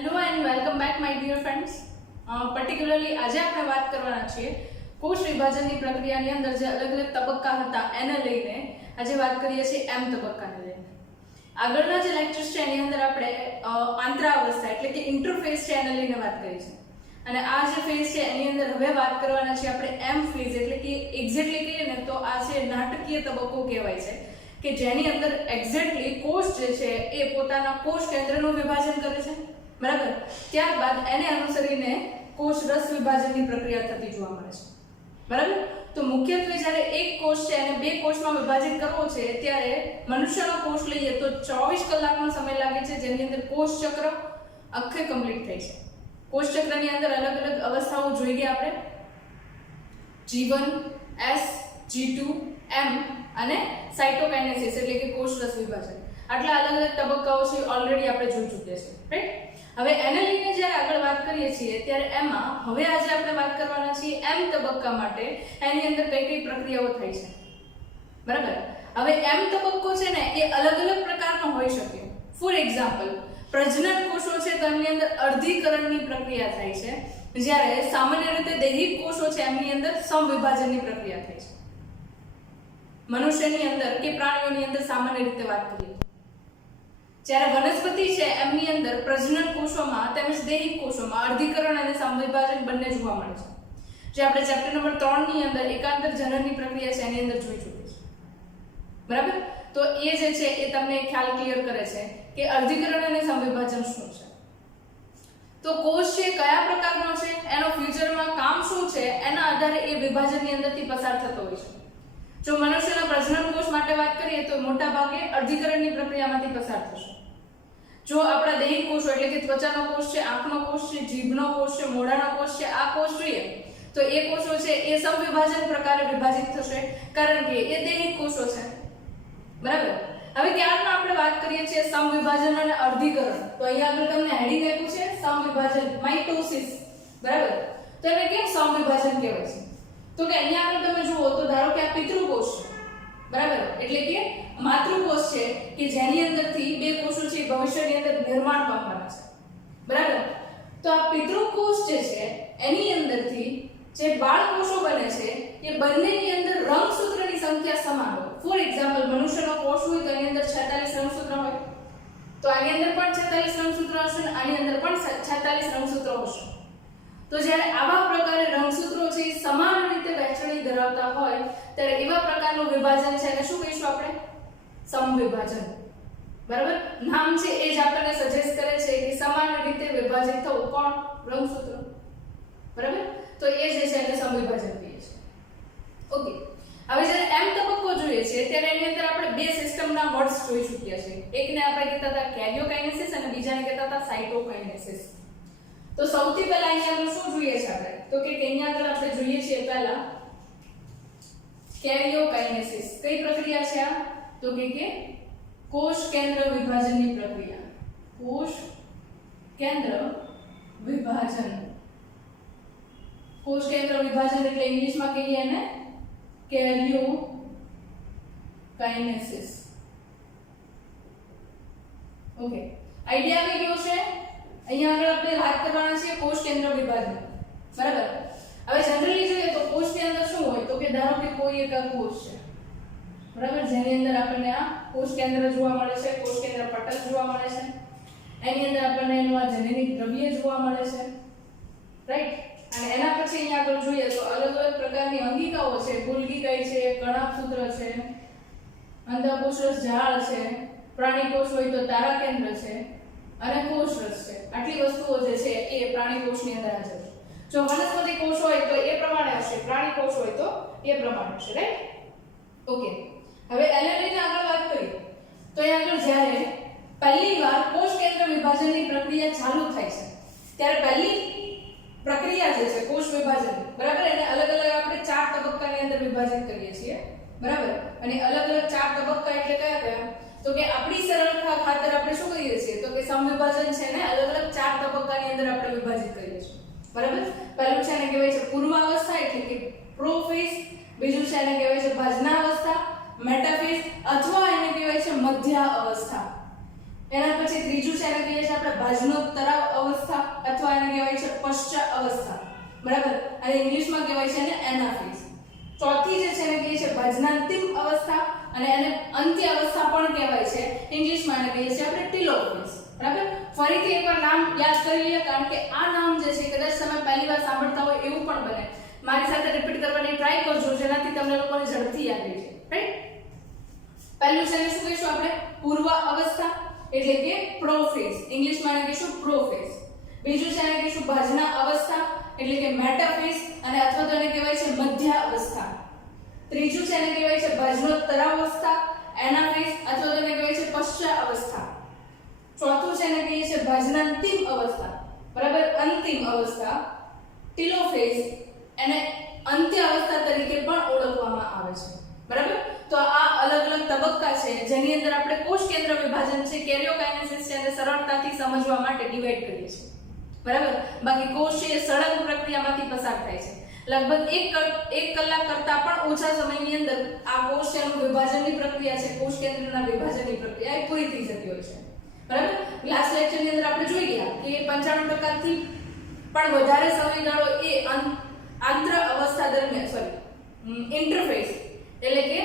Hello and welcome back my dear friends. Particularly આજે આપણે વાત કરવાના છીએ કોષ વિભાજનની પ્રક્રિયાની અંદર જે અલગ અલગ તબક્કા હતા એને લઈને આજે વાત કરીએ છીએ એમ તબક્કાને લઈને. આગળના જે લેક્ચર્સ છે એની અંદર આપણે આંતરાવસ્થા એટલે કે ઇન્ટરફેસ છે એને લઈને વાત કરી છે અને આ જે ફેઝ છે એની અંદર હવે વાત કરવાના છે આપણે એમ ફેઝ એટલે કે એક્ઝેક્ટલી કહીએ ને તો આ છે નાટકીય તબક્કો કહેવાય છે કે જેની અંદર એક્ઝેક્ટલી કોષ જે છે એ પોતાના કોષ કેન્દ્રનું વિભાજન કરે છે, બરાબર. ત્યારબાદ એને અનુસરીને કોષ રસ વિભાજનની પ્રક્રિયા થતી જોવા મળે છે, બરાબર. તો મુખ્યત્વે જ્યારે એક કોષ છે અને બે કોષમાં વિભાજિત કરવો છે ત્યારે મનુષ્યનો કોષ લઈએ તો 24 કલાકનો સમય લાગે છે, જેની અંદર કોષ ચક્ર આખે કમ્પ્લીટ થાય છે. કોષ ચક્રની અંદર અલગ અલગ અવસ્થાઓ જોઈ ગયા આપણે, G1, S, G2, M અને સાયટોકાઇનેસિસ એટલે કે કોષ રસ વિભાજન. આટલા અલગ અલગ તબક્કાઓ છે ઓલરેડી આપણે જોઈ ચૂક્યા છે, રાઈટ. હવે એને લઈને જ્યારે આગળ વાત કરીએ છીએ ત્યારે એમાં હવે આજે આપણે વાત કરવાના છીએ એમ તબક્કા માટે એની અંદર કઈ કઈ પ્રક્રિયાઓ થાય છે, બરાબર. હવે એમ તબક્કો છે ને એ અલગ અલગ પ્રકારનો હોઈ શકે. ફોર એક્ઝામ્પલ, પ્રજનન કોષો છે તો એમની અંદર અર્ધીકરણની પ્રક્રિયા થાય છે, જ્યારે સામાન્ય રીતે દૈહિક કોષો છે એમની અંદર સમવિભાજનની પ્રક્રિયા થાય છે. મનુષ્યની અંદર કે પ્રાણીઓની અંદર સામાન્ય રીતે વાત કરીએ જ્યારે વનસ્પતિ છે એમની અંદર પ્રજનન કોષોમાં તેમજ દૈહિક કોષોમાં અર્ધીકરણ અને સમવિભાજન બંને જોવા મળે છે, જે આપણે ચેપ્ટર નંબર 3 ની અંદર એકાંતર જનનની પ્રક્રિયા છે એની અંદર જોઈ ચૂક્યા છે, બરાબર. તો એ જે છે એ તમને ખ્યાલ ક્લિયર કરે છે કે અર્ધીકરણ અને સમવિભાજન શું છે. તો કોષ છે કયા પ્રકારનો છે, એનો ફ્યુચરમાં કામ શું છે, એના આધારે એ વિભાજનની અંદરથી પસાર થતો હોય છે. જો મનુષ્યના પ્રજનન કોષ માટે વાત કરીએ તો મોટા ભાગે અર્ધીકરણની પ્રક્રિયામાંથી પસાર થશે. જો આપણા દૈહિક કોષો એટલે કે ત્વચાનો કોષ છે, આંખનો કોષ છે, જીભનો કોષ છે, મોઢાનો કોષ છે, આ કોષ જોઈએ તો એ કોષો છે એ સમવિભાજન પ્રકારે વિભાજિત થશે કારણ કે એ દૈહિક કોષો છે, બરાબર. હવે ત્યારના આપણે વાત કરીએ છીએ સમવિભાજન અને અર્ધીકરણ. તો અહીંયા આગળ તમને હેડિંગ આપ્યું છે સમવિભાજન, માઇટોસિસ, બરાબર. તો એને કેમ સમવિભાજન કહેવાય છે? તો કે અહીંયા આગળ તમે જુઓ તો ધારો કે આ પિતૃકોષ છે, બરાબર, એટલે કે માતૃકોષ છે કે જેની અંદરથી બે કોષો છે ભવિષ્યની અંદર નિર્માણ પામવાના છે, બરાબર. તો આ પિતૃકોષ જે છે એની અંદરથી જે બાળ કોષો બને છે એ બંનેની અંદર રંગસૂત્રની સંખ્યા સમાન હોય. ફોર એક્ઝામ્પલ, મનુષ્યનો કોષ હોય તો એની અંદર 46 રંગસૂત્ર હોય, તો આની અંદર પણ 46 રંગસૂત્ર હશે અને આની અંદર પણ 46 રંગસૂત્રો હશે. તો જ્યારે આવા પ્રકારે રંગસૂત્રો છે સમાન રીતે વહેંચણી ધરાવતા હોય ત્યારે એવા પ્રકારનું વિભાજન છે એને શું કહીશું આપણે? સમવિભાજન, બરાબર. નામ છે એ જ આપણને સજેસ્ટ કરે છે કે સમાન રીતે વિભાજિત થવું. કોણ? રંગસૂત્રો, બરાબર. તો એ જે છે એને સમવિભાજન કહીએ છીએ. ઓકે. હવે જ્યારે એમ તબક્કો જોઈએ છે ત્યારે એની અંદર આપણે બે સિસ્ટમના વર્ડ્સ જોઈ ચૂક્યા છે. એકને આપણે કહેતા હતા કેરિયોકાઇનેસિસ અને બીજાને કહેતા હતા સાયટોકાઇનેસિસ. તો સૌથી પહેલા અહીંયા આગળ શું જોઈએ છે આપણે? તો કે અહીંયા આગળ આપણે જોઈએ છીએ પહેલા કેરિયોકાઇનેસિસ. કઈ પ્રક્રિયા છે આ? તો કે કોષ કેન્દ્ર વિભાજનની પ્રક્રિયા. કોષ કેન્દ્ર વિભાજન. કોષ કેન્દ્ર વિભાજન એટલે ઇંગ્લિશમાં કહીએ એને કેરિયોકાઇનેસિસ. ઓકે, આઈડિયા આવી ગયો છે? અહીંયા આગળ આપણે વાત કરવાના છે કોષ કેન્દ્ર વિભાજન, બરાબર. હવે જનરલી જોઈએ તો કોષની અંદર શું હોય? તો કે ધારો કે કોઈ એક કોષ છે, બરાબર, જેની અંદર આપણને આ કોષ કેન્દ્ર જોવા મળે છે, કોષ કેન્દ્ર પટલ જોવા મળે છે, એની અંદર આપણને એનું આ જનનિક દ્રવ્ય જોવા મળે છે, રાઈટ. અને એના પછી અહીંયા આગળ જોઈએ તો અલગ અલગ પ્રકારની અંગિકાઓ છે, ગોલ્ગી છે, કણાભસૂત્ર છે, અંતઃકોષરસ ઝાડ છે, પ્રાણી કોષ હોય તો તારા કેન્દ્ર છે અને કોષરસ છે. આટલી વસ્તુઓ જે છે એ પ્રાણી કોષની અંદર હાજર છે. જો વનસ્પતિ કોષ હોય તો એ પ્રમાણે હશે, પ્રાણી કોષ હોય તો એ પ્રમાણે હશે, રાઈટ. ઓકે. હવે એને લઈને આગળ વાત કરીએ તો અહીં આગળ જ્યારે પહેલીવાર કોષ કેન્દ્ર વિભાજનની પ્રક્રિયા ચાલુ થાય છે ત્યારે પહેલી પ્રક્રિયા જે છે કોષ વિભાજન, બરાબર, એને અલગ અલગ આપણે 4 તબક્કાની અંદર વિભાજિત કરીએ છીએ, બરાબર. અને અલગ અલગ 4 તબક્કા એટલે કયા કયા? તો કે આપણી સરળતા ખાતર આપણે શું કરીએ છીએ તો કે સમવિભાજન છે ને અલગ અલગ 4 તબક્કાની અંદર આપણે વિભાજિત કરીએ છીએ, બરાબર. પહેલું છે એને કહેવાય છે પૂર્વાવસ્થા એટલે કે પ્રોફેઝ, બીજું છે એને કહેવાય છે ભાજનાવસ્થા, મેટાફેઝ અથવા એને કહેવાય છે મધ્ય અવસ્થા, એના પછી ત્રીજું છે એને કહીએ છીએ આપણે ભાજનોત્તરાવ અવસ્થા બરાબર, અને ઇંગ્લિશમાં કહેવાય છે એને એનાફેઝ. ચોથી જે છે એને કહીએ છે ભજનાંતિમ અવસ્થા, અને એને અંત્ય અવસ્થા પણ કહેવાય છે. ઇંગ્લિશમાં એને કહીએ છીએ આપણે ટીલોફેઝ. બરાબર, ફરીથી એકવાર નામ યાદ કરી લઈએ, કારણ કે આ નામ જે છે કદાચ તમે પહેલી વાર સાંભળતા હોય એવું પણ બને. મારી સાથે રિપીટ કરવાની ટ્રાય કરજો, જેનાથી તમને લોકોને ઝડપથી યાદ રહે છે. રાઈટ, પહેલું છે એને શું કહીશું આપણે? પૂર્વ અવસ્થા એટલે કે પ્રોફેઝ. ઇંગ્લિશમાં એને કહીશું પ્રોફેઝ. બીજું છે એને કહીશું ભાજના અવસ્થા એટલે કે મેટાફેઝ, અને અથવા તો એને કહેવાય છે મધ્ય અવસ્થા. ત્રીજું છે એને કહેવાય છે ભાજનોત્તર અવસ્થા, એનાફેઝ, અથવા તો એને કહેવાય છે પશ્ચાત અવસ્થા. ચોથું છે એને કહીએ છે ભાજનાંતિમ અવસ્થા, બરાબર, અંતિમ અવસ્થા, ટીલોફેઝ, એને અંત્ય અવસ્થા તરીકે પણ ઓળખવામાં આવે છે. બરાબર, તો આ અલગ અલગ તબક્કા છે જેની અંદર આપણે કોષ કેન્દ્ર વિભાજન છે, કેરિયોકાઇનેસિસ છે, એને સરળતાથી સમજવા માટે ડિવાઈડ કરીએ છીએ. બરાબર, બાકી કોષ છે એ સળંગ પ્રક્રિયામાંથી પસાર થાય છે. લગભગ 1 કલાક કરતા પણ ઓછા સમયની અંદર આ કોષ કેન્દ્રનું વિભાજનની પ્રક્રિયા છે, કોષ કેન્દ્રના વિભાજનની પ્રક્રિયા એ પૂરી થઈ જતી હોય છે. બરાબર, લાસ્ટ લેક્ચરની અંદર આપણે જોઈ ગયા કે 95% થી પણ વધારે સમયગાળો એ આંત્ર અવસ્થા દરમિયાન ઇન્ટરફેસ એટલે કે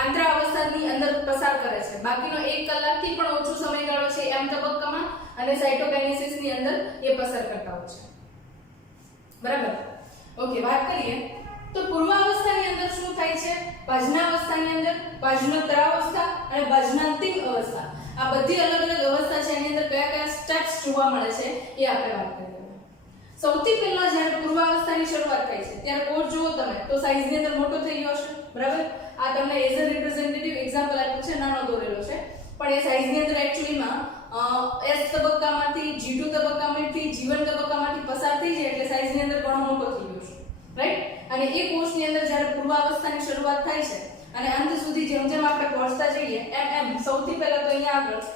આંત્ર અવસ્થાની અંદર પસાર કરે છે. બાકીનો 1 કલાકથી પણ ઓછો સમયગાળો છે એમ તબક્કામાં અને સાયટોકાઇનેસિસની અંદર એ પસાર કરતા હોય છે. બરાબર, ઓકે, વાત કરીએ તો પૂર્વાવસ્થાની અંદર શું થાય છે? ભાજનાવસ્થાની અંદર ભાજનોત્તર અવસ્થા અને ભાજનાંતિમ અવસ્થા, આ બધી અલગ અલગ અવસ્થા છે. એની અંદર કયા કયા સ્ટેપ્સ જોવા મળે છે એ આપણે વાત કરીએ. સૌથી પહેલા જ્યારે પૂર્વાવસ્થાની શરૂઆત થાય છે ત્યારે કોષ જુઓ તમે તો સાઈઝની અંદર મોટો થઈ ગયો હશે. બરાબર, આ તમને એઝ અ રિપ્રેઝેન્ટેટિવ એક્ઝામ્પલ આપ્યું છે, નાનો દોરેલો છે, પણ એ સાઈઝની અંદર એક્ચ્યુઅલીમાં S તબક્કામાંથી G2 તબક્કામાંથી G1 તબક્કામાંથી પસાર થઈ જાય એટલે સાઈઝની અંદર ઘણો મોટો થઈ ગયો છે. રાઈટ, અને એ કોષની અંદર જ્યારે પૂર્વાવસ્થાની શરૂઆત થાય છે અને અંત સુધી જેમ જેમ આપણે પહોંચતા જઈએ એમ સૌથી પહેલા તો અહીંયા આગળ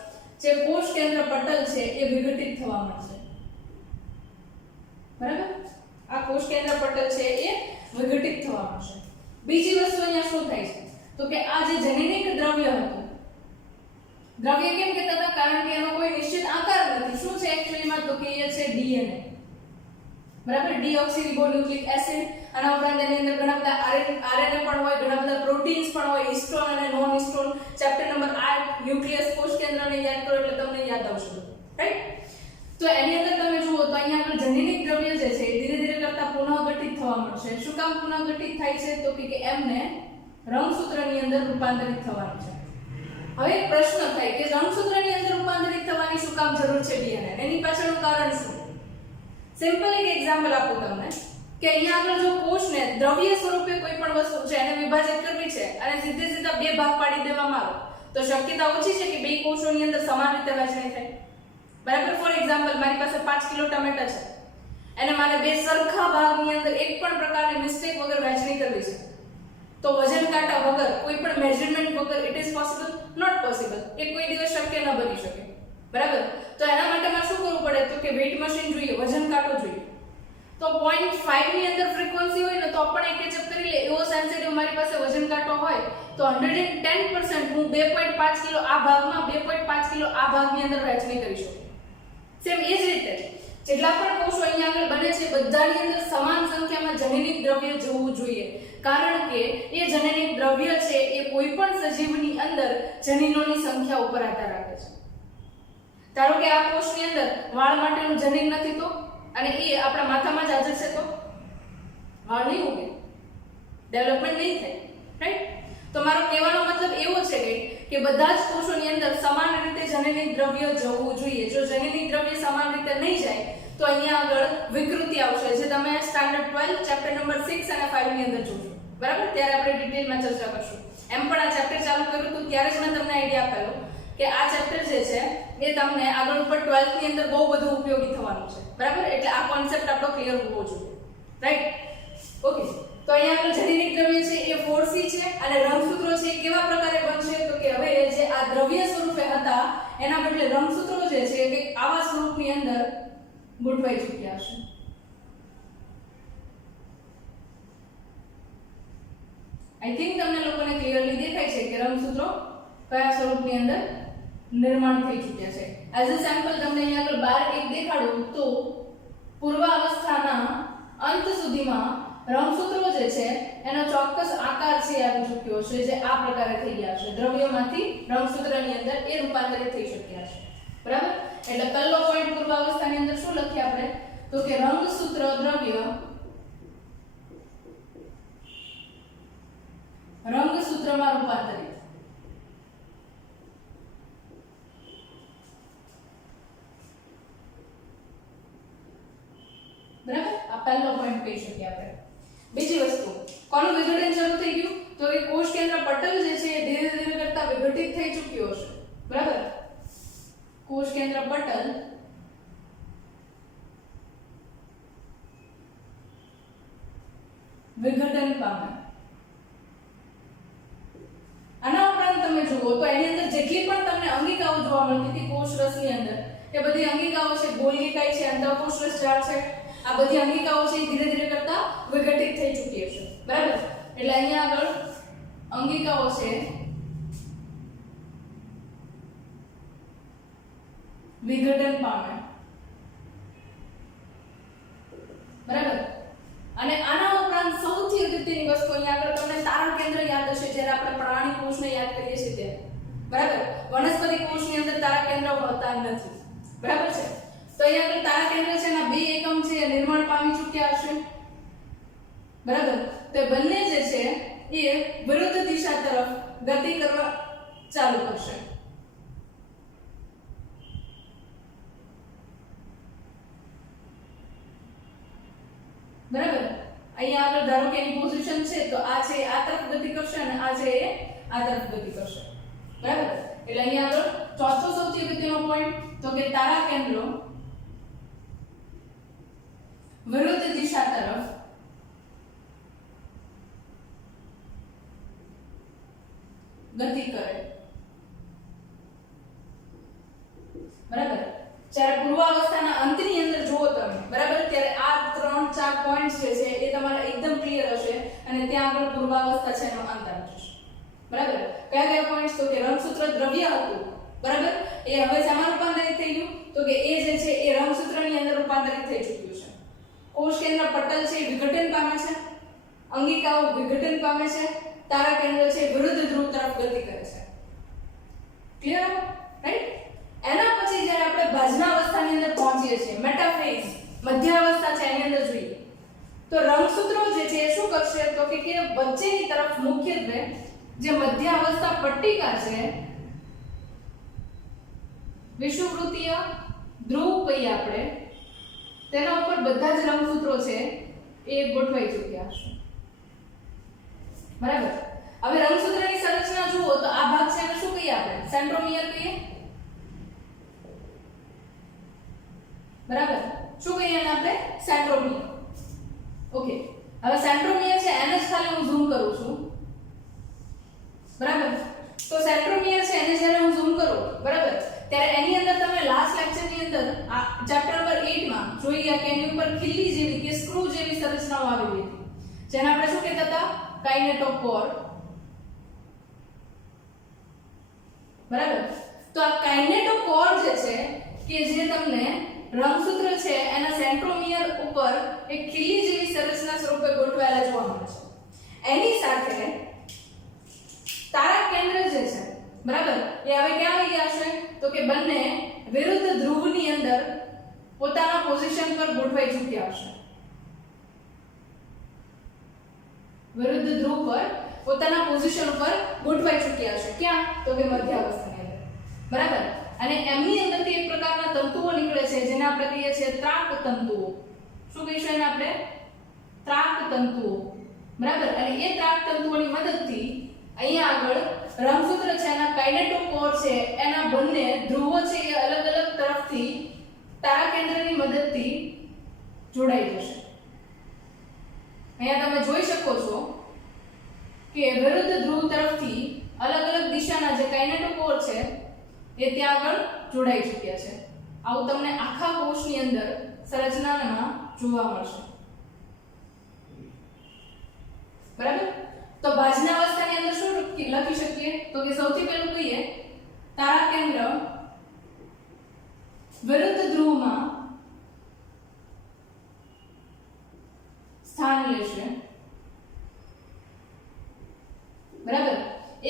જે કોષ કેન્દ્ર પટલ છે એ વિઘટિત થવા માંડશે. બરાબર, આ કોષ કેન્દ્ર પટલ છે એ વિઘટિત થવા માંડશે. બીજી વસ્તુ અહીંયા શું થાય છે તો કે આ જે જનીનિક દ્રવ્ય હતું, દ્રવ્ય કેમ કહેતા હતા? કારણ કે એનો કોઈ નિશ્ચિત આકાર નથી. શું છે એક્ચ્યુઅલીમાં? તો કે એ છે ડીએનએ. બરાબર, ડીઓક્સીરિબોન્યુક્લિક એસિડ, અને ઉપરાંત એની અંદર ઘણા બધા આરએનએ પણ હોય, ઘણા બધા પ્રોટીન્સ પણ હોય, હિસ્ટોન અને non histone. Chapter number 8 nucleus કોષ કેન્દ્રને યાદ કરો એટલે તમને યાદ આવશે. રાઈટ, તો એની અંદર તમે જુઓ તો અહીંયા આગળ જનીનિક દ્રવ્ય જે છે ધીરે ધીરે કરતા પુનઃગઠિત થવા મળશે. શું કામ પુનઃગઠિત થાય છે? તો કે એમને રંગસૂત્રની અંદર રૂપાંતરિત થવાનું છે. હવે એક પ્રશ્ન થાય કે રંગસૂત્રની અંદર રૂપાંતરિત થવાની શું કામ જરૂર છે ડીએનએ? એની પાછળનું કારણ શું? સિમ્પલ એક એક્ઝામ્પલ આપું તમને કે અહીંયા આગળ જો કોષને દ્રવ્ય સ્વરૂપે કોઈ પણ વસ્તુ છે એને વિભાજિત કરવી છે અને સીધે સીધા બે ભાગ પાડી દેવામાં આવે તો શક્યતા ઓછી છે કે બે કોષોની અંદર સમાન રીતે વહેંચણી થાય. બરાબર, ફોર એક્ઝામ્પલ મારી પાસે 5 કિલો ટમેટા છે, એને મારે બે સરખા ભાગની અંદર એક પણ પ્રકારની મિસ્ટેક વગર વહેંચણી કરવી છે તો વજન કાંટા વગર, કોઈ પણ મેઝરમેન્ટ વગર it is possible? Not possible. એ કોઈ દિવસ શક્ય ન બની શકે. બરાબર, તો એના માટે મારે શું કરવું પડે? તો કે વેઇટ મશીન જોઈએ, વજન કાંટો જોઈએ. તો 0.5 ની અંદર ફ્રીક્વન્સી હોય ને તો પણ એ કેચઅપ કરી લે એવો સેન્સિટિવ મારી પાસે વજન કાંટો હોય તો 110% હું 2.5 કિલો આ ભાગમાં 2.5 કિલો આ ભાગની અંદર વહેંચણી કરી શકું. સેમ એ જ રીતે જેટલા પણ કોષો અહીંયા આગળ બને છે બધાની અંદર સમાન સંખ્યામાં જનીનિક દ્રવ્ય જવું જોઈએ, કારણ કે એ જનીનિક દ્રવ્ય છે એ કોઈ પણ સજીવની અંદર જનીનોની સંખ્યા ઉપર આધાર રાખે છે. ધારો કે આ કોષની અંદર વાળ માટેનું જનીન નથી તો અને એ આપણા માથામાં જ હાજર છે તો વાળ નહીં ઉગે, ડેવલપમેન્ટ નહીં થાય. રાઈટ, તો મારો કહેવાનો મતલબ એવો છે કે બધા જ કોષોની અંદર સમાન રીતે જનીનિક દ્રવ્ય જવું જોઈએ. જો જનીનિક દ્રવ્ય સમાન રીતે નહીં જાય તો અહીંયા આગળ વિકૃતિ આવશે, જે તમે સ્ટાન્ડર્ડ 12 ચેપ્ટર નંબર 6 અને 5 ની અંદર જોશો. બરાબર, ત્યારે આપણે ડિટેલમાં ચર્ચા કરશું. એમ પણ આ ચેપ્ટર ચાલુ કર્યું હતું ત્યારે જ મેં તમને આઈડિયા આપેલો કે આ ચેપ્ટર જે છે એ તમને આગળ ઉપર 12th ની અંદર બહુ બધું ઉપયોગી થવાનું છે. બરાબર, એટલે આ કોન્સેપ્ટ આપણો ક્લિયર હોવો જોઈએ. રાઈટ, ઓકે, તો અહીંયા આગળ જનીનિક દ્રવ્ય છે એ 4C છે અને રંગસૂત્રો છે એ કેવા પ્રકારે બનશે? તો કે હવે જે આ દ્રવ્ય સ્વરૂપે હતા એના બદલે રંગસૂત્રો જે છે એ આવા સ્વરૂપની અંદર ગોઠવાઈ ચૂક્યા હશે. આઈ થિંક તમને લોકોને ક્લિયરલી દેખાય છે કે રંગસૂત્રો કયા સ્વરૂપની અંદર નિર્માણ થઈ ચૂક્યા છે. એઝ અ સેમ્પલ તમને અહીંયા આગળ 12 એક દેખાડું તો પૂર્વ અવસ્થાના અંત રંગસૂત્રો જે છે એનો ચોક્કસ આકાર છે આવી ચૂક્યો છે, જે આ પ્રકારે થઈ ગયા છે, દ્રવ્યમાંથી રંગસૂત્રની અંદર એ રૂપાંતરિત થઈ શક્યા છે, બરાબર. એટલે પહેલો પોઈન્ટ પૂર્વાવસ્થાની અંદર શું લખીએ આપણે, તો કે રંગસૂત્ર દ્રવ્ય રંગસૂત્રમાં રૂપાંતરિત, બરાબર. આ પહેલો પોઈન્ટ કહી શકીએ આપણે. બીજી વસ્તુ, કોનું વિઘટન શરૂ થઈ ગયું, તો કે કોષ કેન્દ્ર પટલ જે છે એ ધીરે ધીરે કરતા વિઘટિત થઈ ચૂક્યો છે, બરાબર. કોષ કેન્દ્ર પટલ વિઘટન પામે. આના ઉપરાંત તમે જુઓ તો એની અંદર જેટલી પણ તમને અંગિકાઓ જોવા મળતી હતી કોષ રસની અંદર, એ બધી અંગિકાઓ છે, ગોલ્ગીકાય છે, અંતઃકોષ રસ જાળ છે, આ બધી અંગિકાઓ છે ધીરે ધીરે કરતા વિઘટિત થઈ ચૂકી છે, બરાબર. એટલે અહીંયા આગળ અંગિકાઓ છે વિઘટન પામે, બરાબર. અને આના ઉપરાંત સૌથી અગત્યની વસ્તુ અહીંયા આગળ તમને તારણ કેન્દ્ર યાદ હશે, જ્યારે આપણે પ્રાણી કોષને યાદ કરીએ છીએ ત્યારે, બરાબર. વનસ્પતિ કોષની અંદર તારણ કેન્દ્ર હોતા નથી, બરાબર છે. તો અહીંયા આગળ તારણ કેન્દ્ર છે એના બે એકમ છે એ નિર્માણ પામી ચૂક્યા હશે, બરાબર. તો બંને જે છે એ વિરુદ્ધ દિશા તરફ ગતિ કરવા ચાલુ કરશે, બરાબર. અહીંયા આગળ ધારો કે એની પોઝિશન છે, તો આ છે આ તરફ ગતિ કરશે અને આ છે એ આ તરફ ગતિ કરશે, બરાબર. એટલે અહીંયા આગળ ચોથો સૌથી અગત્યનો પોઈન્ટ, તો કે તારા કેન્દ્રો વિરુદ્ધ દિશા તરફ ગતિ કરે, બરાબર. જ્યારે પૂર્વાવસ્થાના અંતની અંદર જુઓ તમે, બરાબર, ત્યારે આ 3-4 પોઈન્ટ્સ જે છે એ તમારા એકદમ ક્લિયર હશે અને ત્યાં આગળ પૂર્વાવસ્થા છે એનો અંત આવી જશે, બરાબર. કયા કયા પોઈન્ટ્સ, તો કે રંગસૂત્ર દ્રવ્ય હતું, બરાબર, એ હવે શેમાં રૂપાંતરિત થઈ ગયું, તો કે એ જે છે એ રંગસૂત્રની અંદર રૂપાંતરિત થઈ ચૂક્યું છે. કોષ કેન્દ્ર પટલ છે વિઘટન પામે છે, અંગિકાઓ વિઘટન પામે છે, તારા કેન્દ્ર છે વિરુદ્ધ ધ્રુવ તરફ ગતિ કરે છે, ક્લિયર, રાઈટ. એના પછી જ્યારે આપણે બાજનાવસ્થાની અંદર પહોંચીએ છીએ, મેટાફેઝ મધ્યાવસ્થા છે એની અંદર જોઈએ, તો રંગસૂત્રો જે છે એ શું કરશે, તો કે વચ્ચેની તરફ મુખ્યત્વે જે મધ્યાવસ્થા પટ્ટિકા છે, વિષુવવૃત્તીય ધ્રુવ કહીએ આપણે, તેના ઉપર બધા જ રંગસૂત્રો છે એ ગોઠવાઈ ચૂક્યા હશે, બરાબર. હવે રંગસૂત્રની સંરચના જુઓ તો આ ભાગ છે એને શું કહીએ આપણે, સેન્ટ્રોમિયર કહીએ, બરાબર. શું કહીએ એને આપણે, સેન્ટ્રોમિયર. ઓકે. હવે સેન્ટ્રોમિયર છે એને જ ખાલી હું ઝૂમ કરું છું, બરાબર. તો સેન્ટ્રોમિયર છે એને જ્યારે હું ઝૂમ કરું, બરાબર, ત્યારે એની અંદર તમે લાસ્ટ લેક્ચરની અંદર આ ચેપ્ટર નંબર 8 માં જોઈ ગયા કે એની ઉપર ખીલ્લી જેવી કે સ્ક્રૂ જેવી સંરચનાઓ આવેલી હતી, જેને આપણે શું કહેતા હતા, કાઇનેટોકોર, બરાબર. તો આ કાઇનેટોકોર જે છે કે જે તમને રંગસૂત્ર છે એના સેન્ટ્રોમિયર ઉપર એક ખીલ્લી જેવી સંરચના સ્વરૂપે ગોઠવાયેલા જોવા મળે છે. એની સાથે તારા કેન્દ્ર જે છે, બરાબર, એ હવે ક્યાં આવી ગયા છે, તો કે બંને વિરુદ્ધ ધ્રુવની અંદર પોતાના પોઝિશન પર ગોઠવાઈ ચૂક્યા હશે, વિરુદ્ધ ધ્રુવ પર પોતાના પોઝિશન પર ગોઠવાઈ ચૂક્યા છે. ક્યાં, તો કે મધ્યાવસ્થાની અંદર, બરાબર. અને એમની અંદરથી એક પ્રકારના તંતુઓ નીકળે છે જેને આપણે કહીએ છીએ ત્રાક તંતુઓ. શું કહીશું એને આપણે, ત્રાક તંતુઓ, બરાબર. અને એ ત્રાક તંતુઓની મદદથી અહીંયા આગળ રંગસૂત્ર છે એના કાઇનેટોકોર છે એના બંને ધ્રુવો છે એ અલગ અલગ તરફથી તારા કેન્દ્રની મદદથી જોડાઈ જશે. અહીંયા તમે જોઈ શકો છો કે વિરુદ્ધ ધ્રુવ તરફથી અલગ અલગ દિશાના જે કાઇનેટોકોર છે એ ત્યાં આગળ જોડાઈ ચૂક્યા છે. આવું તમને આખા કોષની અંદર સંરચનામાં જોવા મળશે, બરાબર. તો બાજનાવસ્થાની અંદર શું લખી શકીએ, તો કે સૌથી પહેલું કહીએ તારા કેન્દ્ર વિરુદ્ધ ધ્રુવમાં સ્થાન લેશે,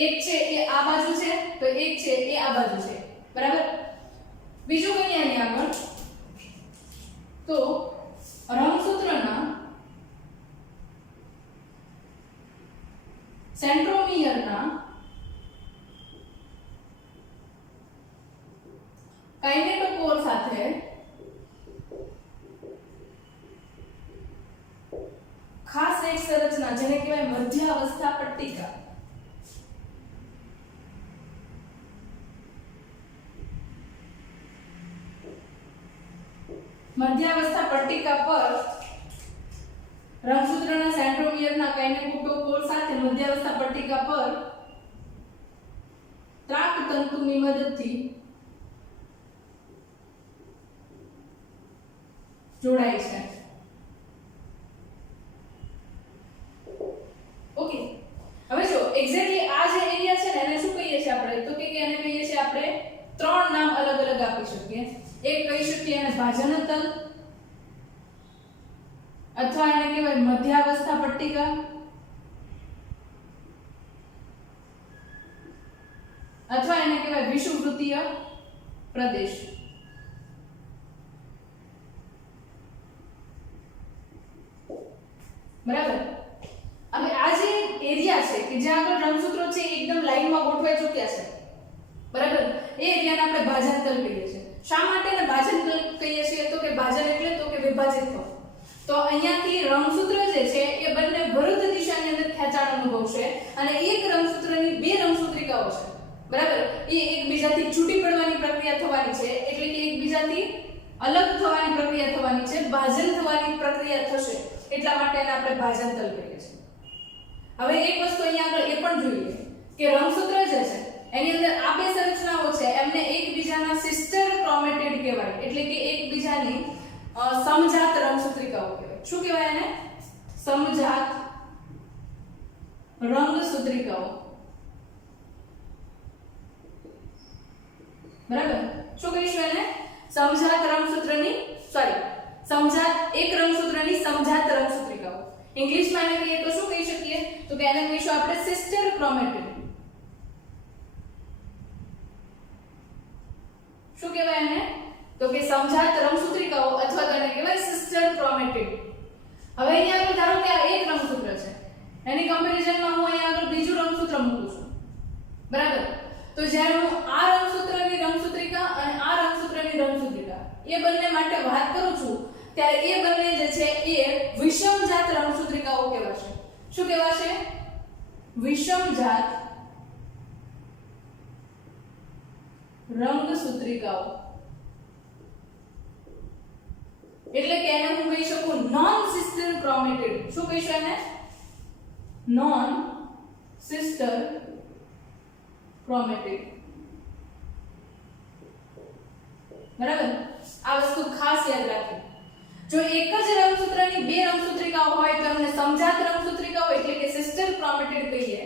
એક છે એ આ બાજુ છે તો એક છે એ આ બાજુ છે, બરાબર. બીજું કઈ આની આગળ તો રંગસૂત્રના સેન્ટ્રોમિયરના કાઇનેટોકોર સાથે ખાસ એક સંરચના જેને કહેવાય મધ્યાવસ્થા પટ્ટિકા. મધ્યાવસ્થા પટ્ટિકા પર રંગસૂત્રના સેન્ટ્રોમિયરના કાઇનેટોકોર સાથે મધ્યાવસ્થા પટ્ટિકા પર ત્રાક તંતુની મદદથી જોડાય છે. ઓકે, હવે જો એક્ઝેક્ટલી આ જે એરિયા છે ને એને શું કહીએ છીએ આપણે? તો કે એને કહીએ છીએ આપણે ત્રણ નામ અલગ અલગ આપી શકીએ. એક કહી શકીએ એને ભાજનતલ, અથવા એને કહેવાય મધ્યાવસ્થા પટ્ટિકા, અથવા એને કહેવાય વિષુવવૃત્તીય પ્રદેશ. બરાબર. હવે આ જે એરિયા છે કે જ્યાં આગળ રંગસૂત્રો છે એકદમ લાઈનમાં ગોઠવાઈ ચૂક્યા છે, બરાબર, એ એરિયાને આપણે ભાજનતલ કહીએ છીએ. શા માટે એને ભાજનતલ કહીએ છીએ? તો કે ભાજન એટલે તો કે વિભાજિત થવું. તો અહીંયાથી રંગસૂત્ર જે છે એ બંને વિરુદ્ધ દિશાની અંદર ખેંચાણ અનુભવશે અને એક રંગસૂત્રની બે રંગસૂત્રિકાઓ છે, બરાબર, એ એકબીજાથી છૂટી પડવાની પ્રક્રિયા થવાની છે, એટલે કે એકબીજાથી અલગ થવાની પ્રક્રિયા થવાની છે, ભાજન થવાની પ્રક્રિયા થશે. એટલા માટે એને આપણે ભાજનતલ કહીએ છીએ. હવે એક વસ્તુ અહીંયા આગળ એ પણ જોઈએ કે રંગસૂત્ર જે છે એની અંદર આ બે સંરચનાઓ છે એમને એકબીજાના સિસ્ટર ક્રોમેટિડ કહેવાય, એટલે કે એકબીજાની સમજાત રંગસૂત્રિકાઓ કહેવાય. શું કહેવાય એને? સમજાત રંગસૂત્રિકાઓ. બરાબર. શું કહીશું એને? સમજાત રંગસૂત્રની સમજાત એક રંગસૂત્રની સમજાત રંગસૂત્રિકાઓ. ઇંગ્લિશમાં એને કહીએ તો શું કહી શકીએ? તો કે એને કહીશું આપણે સિસ્ટર ક્રોમેટિડ. શું કહેવાય એને? તો કે સમજાત રંગસૂત્રિકાઓ અથવા તો એને કહેવાય સિસ્ટર ક્રોમેટિડ. હવે અહીંયા આગળ ધારો કે આ એક રંગસૂત્ર છે, એની કમ્પેરિઝનમાં હું અહીંયા આગળ બીજું રંગસૂત્ર મૂકું છું, બરાબર. તો જ્યારે હું આ રંગસૂત્રની રંગસૂત્રિકા અને આ રંગસૂત્રની રંગસૂત્રિકા એ બંને માટે વાત કરું છું ત્યારે એ બંને જે છે એ વિષમજાત રંગસૂત્રિકાઓ કહેવાશે. શું કહેવાશે? વિષમજાત રંગસૂત્રિકાઓ. એટલે કે એને હું કહી શકું નોન સિસ્ટર ક્રોમેટિડ. શું કહીશું એને? Non sister chromatid. બરાબર. આ વસ્તુ ખાસ યાદ રાખજો. જો એક જ રંગસૂત્રની બે રંગસૂત્રિકાઓ હોય તો એમને સમજાત રંગસૂત્રિકાઓ એટલે કે સિસ્ટર ક્રોમેટિડ કહીએ,